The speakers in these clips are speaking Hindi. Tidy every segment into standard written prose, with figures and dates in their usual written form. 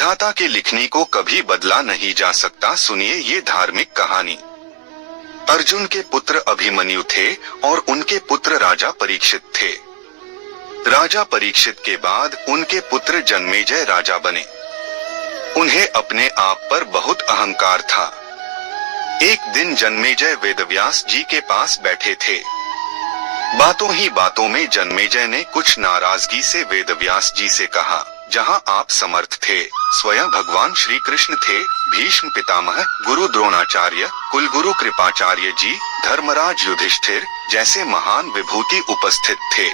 विधाता के लिखने को कभी बदला नहीं जा सकता। सुनिए ये धार्मिक कहानी। अर्जुन के पुत्र अभिमन्यु थे और उनके पुत्र राजा परीक्षित थे। राजा परीक्षित के बाद उनके पुत्र जन्मेजय राजा बने। उन्हें अपने आप पर बहुत अहंकार था। एक दिन जन्मेजय वेदव्यास जी के पास बैठे थे। बातों ही बातों में जन्मेजय ने कुछ नाराजगी से वेदव्यास जी से कहा, जहां आप समर्थ थे, स्वयं भगवान श्री कृष्ण थे, भीष्म पितामह, गुरु द्रोणाचार्य, कुलगुरु कृपाचार्य जी, धर्मराज युधिष्ठिर जैसे महान विभूति उपस्थित थे।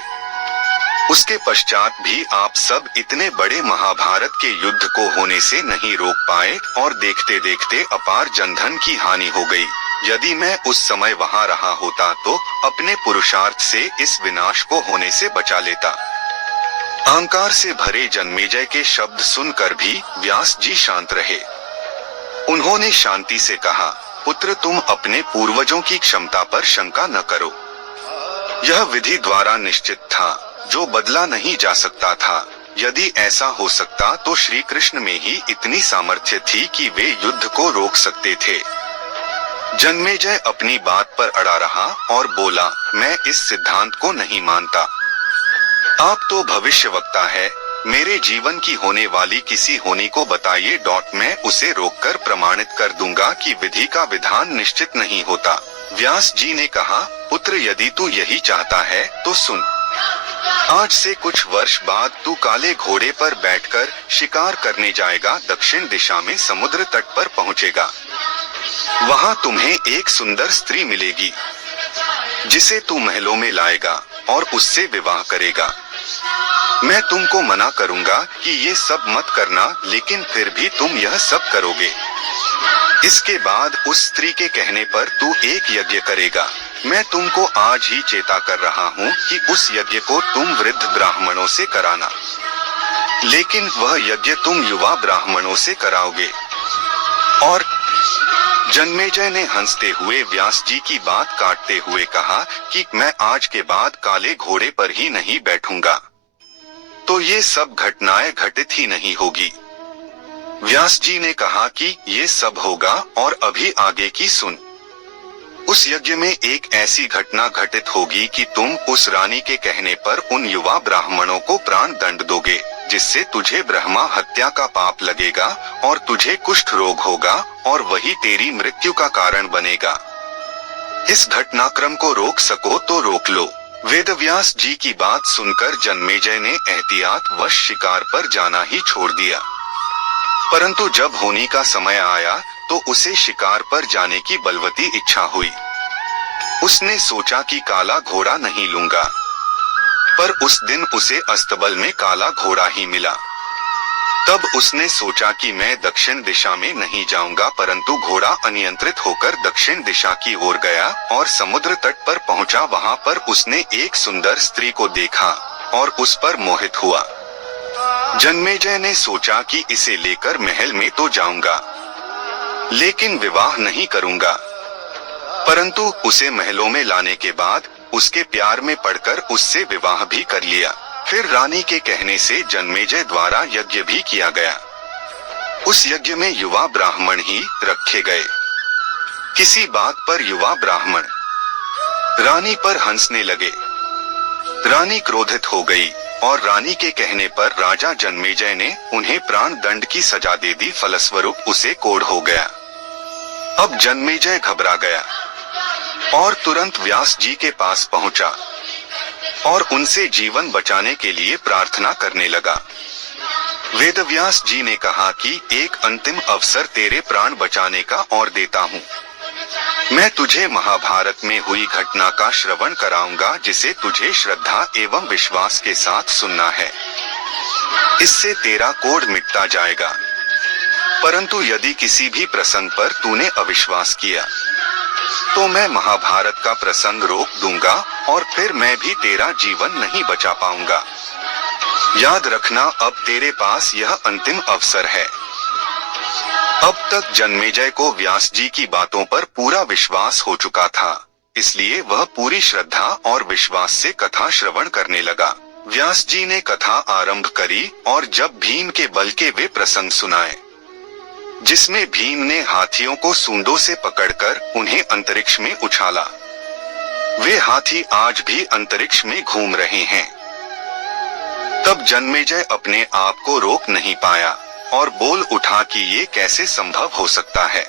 उसके पश्चात भी आप सब इतने बड़े महाभारत के युद्ध को होने से नहीं रोक पाए और देखते देखते अपार जनधन की हानि हो गई। यदि मैं उस समय वहां रहा होता तो अपने पुरुषार्थ से इस विनाश को होने से बचा लेता। अहंकार से भरे जन्मेजय के शब्द सुनकर भी व्यास जी शांत रहे। उन्होंने शांति से कहा, पुत्र तुम अपने पूर्वजों की क्षमता पर शंका न करो। यह विधि द्वारा निश्चित था, जो बदला नहीं जा सकता था। यदि ऐसा हो सकता तो श्री कृष्ण में ही इतनी सामर्थ्य थी कि वे युद्ध को रोक सकते थे। जन्मेजय अपनी बात पर अड़ा रहा और बोला, मैं इस सिद्धांत को नहीं मानता। आप तो भविष्यवक्ता है, मेरे जीवन की होने वाली किसी होनी को बताइए। मैं उसे रोककर प्रमाणित कर दूंगा कि विधि का विधान निश्चित नहीं होता। व्यास जी ने कहा, पुत्र यदि तू यही चाहता है तो सुन। आज से कुछ वर्ष बाद तू काले घोड़े पर बैठकर शिकार करने जाएगा। दक्षिण दिशा में समुद्र तट पर पहुंचेगा। वहां तुम्हें एक सुंदर स्त्री मिलेगी, जिसे तू महलों में लाएगा और उससे विवाह करेगा। मैं तुमको मना करूंगा कि ये सब मत करना, लेकिन फिर भी तुम यह सब करोगे। इसके बाद उस स्त्री के कहने पर तू एक यज्ञ करेगा। मैं तुमको आज ही चेता कर रहा हूँ कि उस यज्ञ को तुम वृद्ध ब्राह्मणों से कराना, लेकिन वह यज्ञ तुम युवा ब्राह्मणों से कराओगे। और जन्मेजय ने हंसते हुए व्यास जी की बात काटते हुए कहा कि मैं आज के बाद काले घोड़े पर ही नहीं बैठूंगा, तो ये सब घटनाएं घटित ही नहीं होगी। व्यास जी ने कहा कि ये सब होगा और अभी आगे की सुन। उस यज्ञ में एक ऐसी घटना घटित होगी कि तुम उस रानी के कहने पर उन युवा ब्राह्मणों को प्राण दंड दोगे, जिससे तुझे ब्रह्मा हत्या का पाप लगेगा और तुझे कुष्ठ रोग होगा और वही तेरी मृत्यु का कारण बनेगा। इस घटनाक्रम को रोक सको तो रोक लो। वेदव्यास जी की बात सुनकर जन्मेजय ने एहतियात वश शिकार पर जाना ही छोड़ दिया। परंतु जब होनी का समय आया तो उसे शिकार पर जाने की बलवती इच्छा हुई। उसने सोचा कि काला घोड़ा नहीं लूंगा, पर उस दिन उसे अस्तबल में काला घोड़ा ही मिला। तब उसने सोचा कि मैं दक्षिण दिशा में नहीं जाऊंगा, परंतु घोड़ा अनियंत्रित होकर दक्षिण दिशा की ओर गया और समुद्र तट पर पहुंचा। वहां पर उसने एक सुंदर स्त्री को देखा और उस पर मोहित हुआ। जन्मेजय ने सोचा कि इसे लेकर महल में तो जाऊंगा, लेकिन विवाह नहीं करूंगा। परंतु उसे महलों में लाने के बाद उसके प्यार में पड़कर उससे विवाह भी कर लिया। फिर रानी के कहने से जन्मेजय द्वारा यज्ञ भी किया गया। उस यज्ञ में युवा ब्राह्मण ही रखे गए। किसी बात पर युवा ब्राह्मण रानी पर हंसने लगे। रानी क्रोधित हो गई और रानी के कहने पर राजा जन्मेजय ने उन्हें प्राण दंड की सजा दे दी। फलस्वरूप उसे कोढ़ हो गया। अब जन्मेजय घबरा गया और तुरंत व्यास जी के पास पहुंचा और उनसे जीवन बचाने के लिए प्रार्थना करने लगा। वेदव्यास जी ने कहा कि एक अंतिम अवसर तेरे प्राण बचाने का और देता हूँ। मैं तुझे महाभारत में हुई घटना का श्रवण कराऊंगा, जिसे तुझे श्रद्धा एवं विश्वास के साथ सुनना है। इससे तेरा कोढ़ मिटता जाएगा। परंतु यदि किसी भी प्रसंग पर तूने अविश्वास किया तो मैं महाभारत का प्रसंग रोक दूंगा और फिर मैं भी तेरा जीवन नहीं बचा पाऊंगा। याद रखना, अब तेरे पास यह अंतिम अवसर है। अब तक जन्मेजय को व्यास जी की बातों पर पूरा विश्वास हो चुका था, इसलिए वह पूरी श्रद्धा और विश्वास से कथा श्रवण करने लगा। व्यास जी ने कथा आरंभ करी और जब भीम के बल के वे प्रसंग सुनाए, जिसमें भीम ने हाथियों को सूंडों से पकड़कर उन्हें अंतरिक्ष में उछाला, वे हाथी आज भी अंतरिक्ष में घूम रहे हैं। तब जन्मेजय अपने आप को रोक नहीं पाया और बोल उठा कि ये कैसे संभव हो सकता है,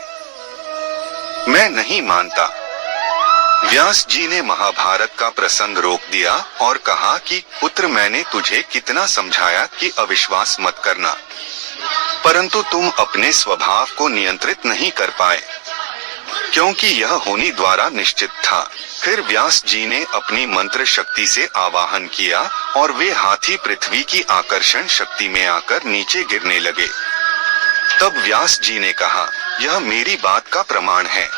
मैं नहीं मानता। व्यास जी ने महाभारत का प्रसंग रोक दिया और कहा कि पुत्र, मैंने तुझे कितना समझाया कि अविश्वास मत करना, परंतु तुम अपने स्वभाव को नियंत्रित नहीं कर पाए, क्योंकि यह होनी द्वारा निश्चित था। फिर व्यास जी ने अपनी मंत्र शक्ति से आवाहन किया और वे हाथी पृथ्वी की आकर्षण शक्ति में आकर नीचे गिरने लगे। तब व्यास जी ने कहा, यह मेरी बात का प्रमाण है।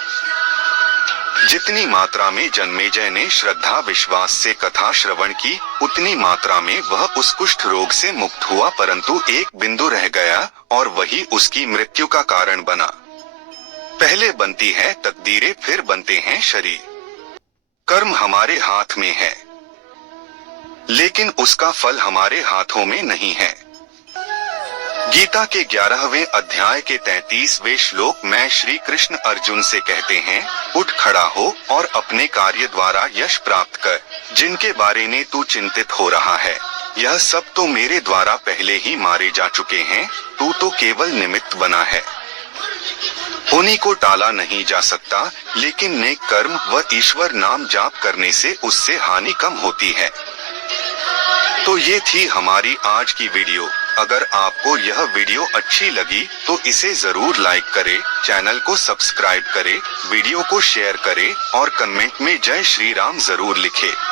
जितनी मात्रा में जन्मेजय ने श्रद्धा विश्वास से कथा श्रवण की, उतनी मात्रा में वह उस कुष्ठ रोग से मुक्त हुआ, परंतु एक बिंदु रह गया और वही उसकी मृत्यु का कारण बना। पहले बनती है तकदीरें, फिर बनते हैं शरीर। कर्म हमारे हाथ में है, लेकिन उसका फल हमारे हाथों में नहीं है। गीता के 11वें अध्याय के 33वें श्लोक में श्री कृष्ण अर्जुन से कहते हैं, उठ खड़ा हो और अपने कार्य द्वारा यश प्राप्त कर। जिनके बारे में तू चिंतित हो रहा है, यह सब तो मेरे द्वारा पहले ही मारे जा चुके हैं, तू तो केवल निमित्त बना है। होनी को टाला नहीं जा सकता, लेकिन नेक कर्म व ईश्वर नाम जाप करने से उससे हानि कम होती है। तो ये थी हमारी आज की वीडियो। अगर आपको यह वीडियो अच्छी लगी तो इसे जरूर लाइक करें, चैनल को सब्सक्राइब करें, वीडियो को शेयर करें और कमेंट में जय श्री राम जरूर लिखें।